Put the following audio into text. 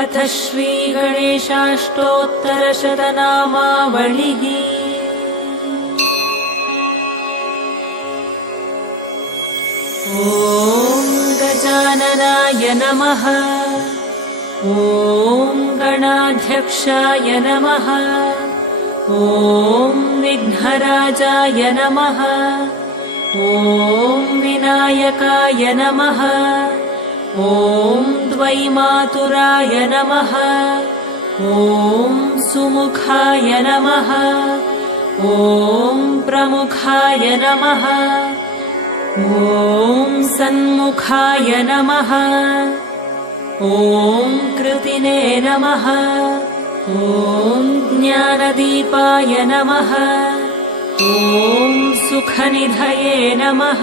अथ श्रीगणेशाष्टोत्तरशतनामावलिः ॐ गजाननाय नमः ॐ गणाध्यक्षाय नमः ॐ विघ्नराजाय नमः ॐ विनायकाय नमः। ॐ द्वैमातुराय नमः। ॐ सुमुखाय नमः। ॐ प्रमुखाय नमः। ॐ सन्मुखाय नमः। ॐ कृतिने नमः। ॐ ज्ञानदीपाय नमः। ॐ सुखनिधये नमः